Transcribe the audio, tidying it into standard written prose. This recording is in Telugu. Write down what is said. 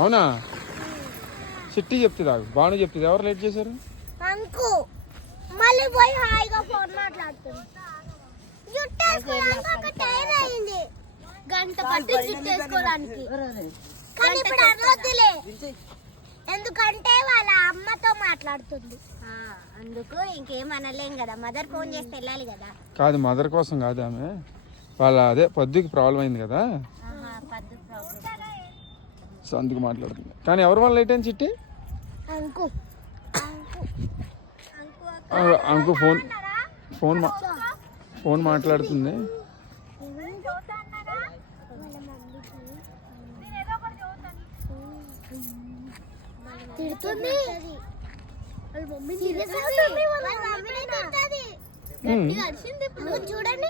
అవునా? చిట్టి చెప్తుంది, బాను చెప్తుంది. ఎవరు లేట్ చేశారు? అంకు మళ్ళీ పోయి హాయిగా ఫోన్ మాట్లాడుతుంది. జుట్టేసుకోవడానికి ఒక టైం అయింది, గంట పట్టి జుట్టేసుకోవడానికి. కానీ ఇప్పుడు అరవద్దులే, ఎందుకంటే వాళ్ళ అమ్మతో మాట్లాడుతుంది. అందుకు ఇంకేమనలేం కదా, మదర్ ఫోన్ చేస్తే వెళ్ళాలి కదా. కాదు, మదర్ కోసం కాదు, ఆమె వాళ్ళ అదే పొద్దుకి ప్రాబ్లం అయింది కదా, సో అందుకు మాట్లాడుతుంది. కానీ ఎవరి వల్ల లేట్ అయింది చిట్టి? అంకు అంకు ఫోన్ మాట్లాడుతుంది. చూడండి